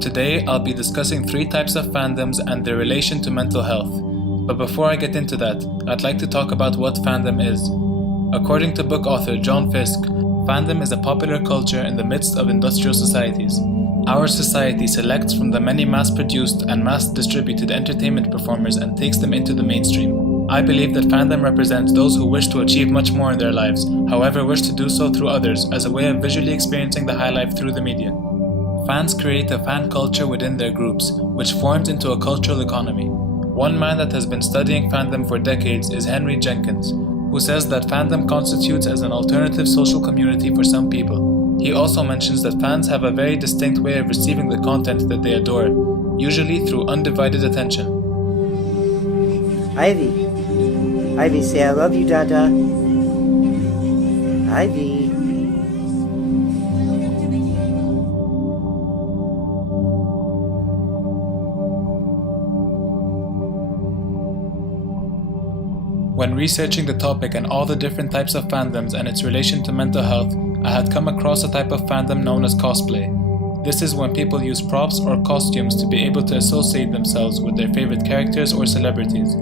Today, I'll be discussing 3 types of fandoms and their relation to mental health. But before I get into that, I'd like to talk about what fandom is. According to book author John Fisk, fandom is a popular culture in the midst of industrial societies. Our society selects from the many mass-produced and mass-distributed entertainment performers and takes them into the mainstream. I believe that fandom represents those who wish to achieve much more in their lives, however wish to do so through others as a way of visually experiencing the high life through the media. Fans create a fan culture within their groups, which forms into a cultural economy. One man that has been studying fandom for decades is Henry Jenkins, who says that fandom constitutes as an alternative social community for some people. He also mentions that fans have a very distinct way of receiving the content that they adore, usually through undivided attention. Ivy, say I love you, Dada. Ivy. When researching the topic and all the different types of fandoms and its relation to mental health, I had come across a type of fandom known as cosplay. This is when people use props or costumes to be able to associate themselves with their favorite characters or celebrities.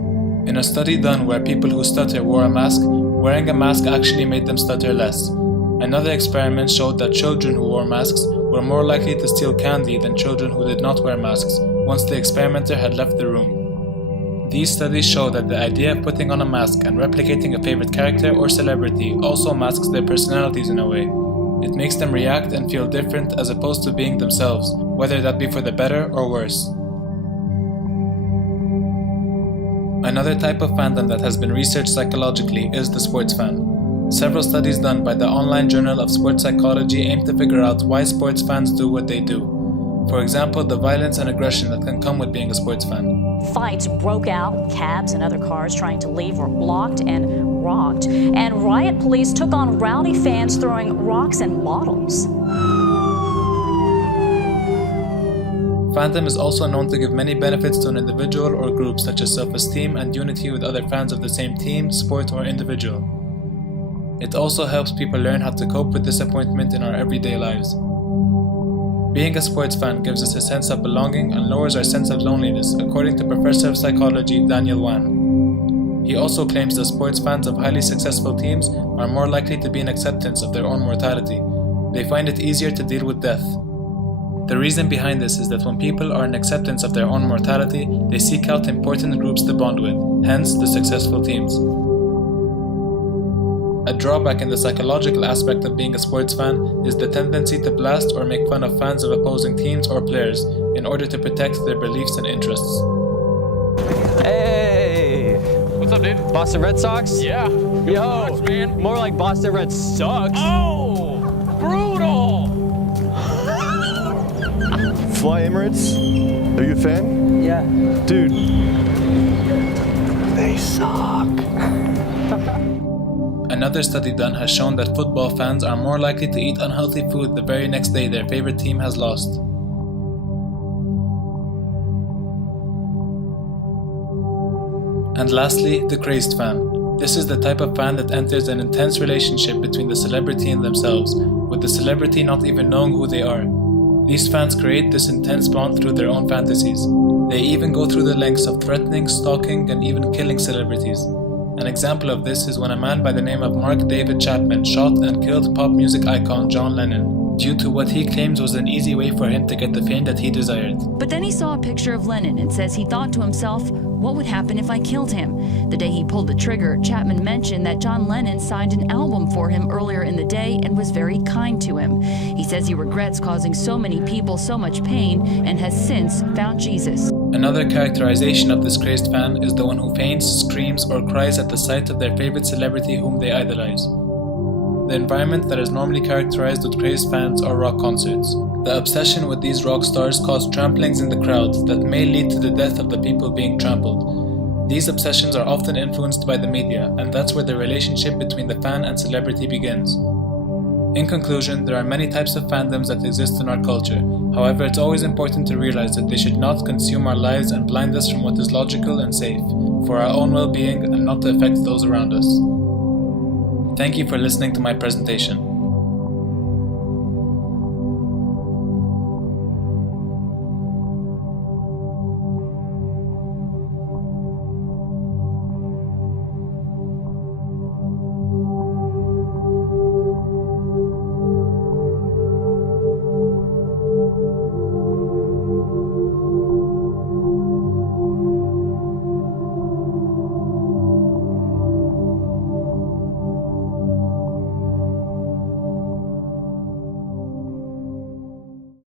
In a study done where people who stutter wore a mask, wearing a mask actually made them stutter less. Another experiment showed that children who wore masks were more likely to steal candy than children who did not wear masks once the experimenter had left the room. These studies show that the idea of putting on a mask and replicating a favorite character or celebrity also masks their personalities in a way. It makes them react and feel different as opposed to being themselves, whether that be for the better or worse. Another type of fandom that has been researched psychologically is the sports fan. Several studies done by the online Journal of Sports Psychology aim to figure out why sports fans do what they do. For example, the violence and aggression that can come with being a sports fan. Fights broke out, cabs and other cars trying to leave were blocked and rocked, and riot police took on rowdy fans throwing rocks and bottles. Fandom is also known to give many benefits to an individual or group, such as self-esteem and unity with other fans of the same team, sport, or individual. It also helps people learn how to cope with disappointment in our everyday lives. Being a sports fan gives us a sense of belonging and lowers our sense of loneliness, according to Professor of Psychology Daniel Wan. He also claims that sports fans of highly successful teams are more likely to be in acceptance of their own mortality. They find it easier to deal with death. The reason behind this is that when people are in acceptance of their own mortality, they seek out important groups to bond with, hence the successful teams. A drawback in the psychological aspect of being a sports fan is the tendency to blast or make fun of fans of opposing teams or players in order to protect their beliefs and interests. Hey! What's up, dude? Boston Red Sox? Yeah. Yo, Sox, man. More like Boston Red Sox. Oh! Brutal! Fly Emirates? Are you a fan? Yeah. Dude, they suck. Another study done has shown that football fans are more likely to eat unhealthy food the very next day their favorite team has lost. And lastly, the crazed fan. This is the type of fan that enters an intense relationship between the celebrity and themselves, with the celebrity not even knowing who they are. These fans create this intense bond through their own fantasies. They even go through the lengths of threatening, stalking, and even killing celebrities. An example of this is when a man by the name of Mark David Chapman shot and killed pop music icon John Lennon, due to what he claims was an easy way for him to get the fame that he desired. But then he saw a picture of Lennon and says he thought to himself, what would happen if I killed him? The day he pulled the trigger, Chapman mentioned that John Lennon signed an album for him earlier in the day and was very kind to him. He says he regrets causing so many people so much pain and has since found Jesus. Another characterization of this crazed fan is the one who faints, screams, or cries at the sight of their favorite celebrity whom they idolize. The environment that is normally characterized with crazed fans are rock concerts. The obsession with these rock stars cause tramplings in the crowd that may lead to the death of the people being trampled. These obsessions are often influenced by the media, and that's where the relationship between the fan and celebrity begins. In conclusion, there are many types of fandoms that exist in our culture. However, it's always important to realize that they should not consume our lives and blind us from what is logical and safe, for our own well-being and not to affect those around us. Thank you for listening to my presentation.